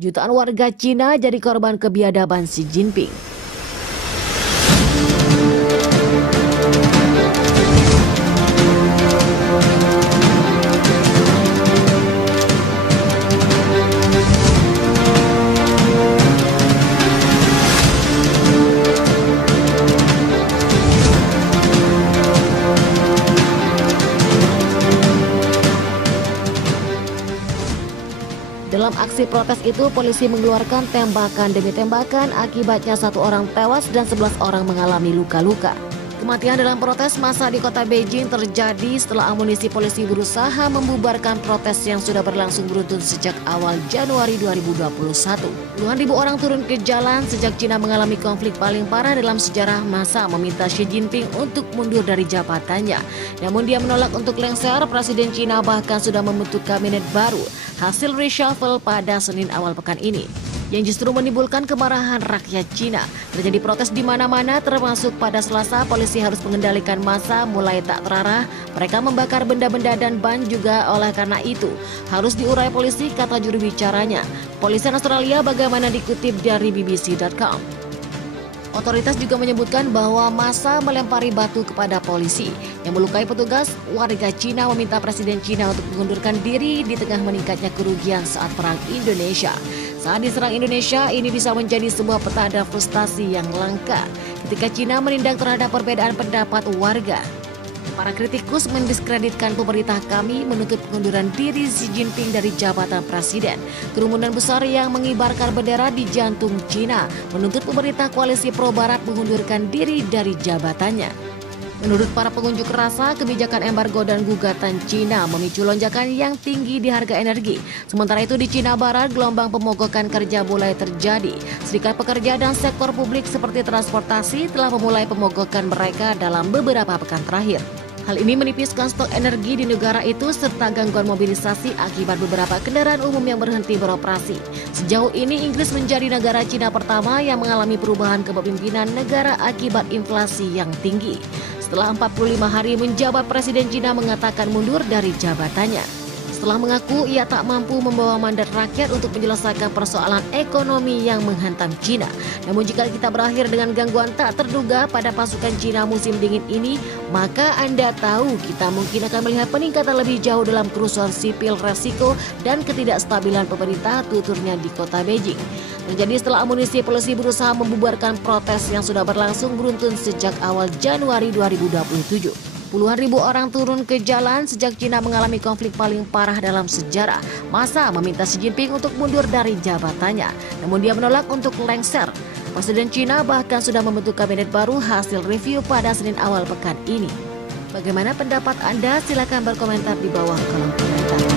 Jutaan warga Cina jadi korban kebiadaban Xi Jinping. Dalam aksi protes itu, polisi mengeluarkan tembakan demi tembakan, akibatnya 1 orang tewas dan 11 orang mengalami luka-luka. Kematian dalam protes massa di kota Beijing terjadi setelah amunisi polisi berusaha membubarkan protes yang sudah berlangsung beruntun sejak awal Januari 2021. Puluhan ribu orang turun ke jalan sejak Cina mengalami konflik paling parah dalam sejarah. Massa meminta Xi Jinping untuk mundur dari jabatannya. Namun dia menolak untuk lengser. Presiden Cina bahkan sudah membentuk kabinet baru hasil reshuffle pada Senin awal pekan ini, yang justru menimbulkan kemarahan rakyat Cina. Terjadi protes di mana-mana, termasuk pada Selasa. Polisi harus mengendalikan massa mulai tak terarah. Mereka membakar benda-benda dan ban juga. Oleh karena itu harus diurai polisi, kata juru bicaranya. Kepolisian Australia bagaimana dikutip dari BBC.com. Otoritas juga menyebutkan bahwa massa melempari batu kepada polisi yang melukai petugas. Warga Cina meminta Presiden Cina untuk mengundurkan diri di tengah meningkatnya kerugian saat perang Indonesia. Saat diserang Indonesia, ini bisa menjadi sebuah petanda frustasi yang langka ketika Cina menindak terhadap perbedaan pendapat warga. Para kritikus mendiskreditkan pemerintah kami menuntut pengunduran diri Xi Jinping dari jabatan presiden. Kerumunan besar yang mengibarkan bendera di jantung Cina menuntut pemerintah koalisi pro-barat mengundurkan diri dari jabatannya. Menurut para pengunjuk rasa, kebijakan embargo dan gugatan Cina memicu lonjakan yang tinggi di harga energi. Sementara itu di Cina Barat, gelombang pemogokan kerja mulai terjadi. Serikat pekerja dan sektor publik seperti transportasi telah memulai pemogokan mereka dalam beberapa pekan terakhir. Hal ini menipiskan stok energi di negara itu serta gangguan mobilisasi akibat beberapa kendaraan umum yang berhenti beroperasi. Sejauh ini Inggris menjadi negara Cina pertama yang mengalami perubahan kepemimpinan negara akibat inflasi yang tinggi. Setelah 45 hari menjabat, Presiden Cina mengatakan mundur dari jabatannya. Setelah mengaku ia tak mampu membawa mandat rakyat untuk menyelesaikan persoalan ekonomi yang menghantam Cina. Namun jika kita berakhir dengan gangguan tak terduga pada pasukan Cina musim dingin ini, maka Anda tahu kita mungkin akan melihat peningkatan lebih jauh dalam kerusuhan sipil, resiko dan ketidakstabilan pemerintah, tuturnya di kota Beijing. Terjadi setelah amunisi polisi berusaha membubarkan protes yang sudah berlangsung beruntun sejak awal Januari 2027. Puluhan ribu orang turun ke jalan sejak Cina mengalami konflik paling parah dalam sejarah. Massa meminta Xi Jinping untuk mundur dari jabatannya, namun dia menolak untuk lengser. Presiden Cina bahkan sudah membentuk kabinet baru hasil review pada Senin awal pekan ini. Bagaimana pendapat Anda? Silakan berkomentar di bawah kolom komentar.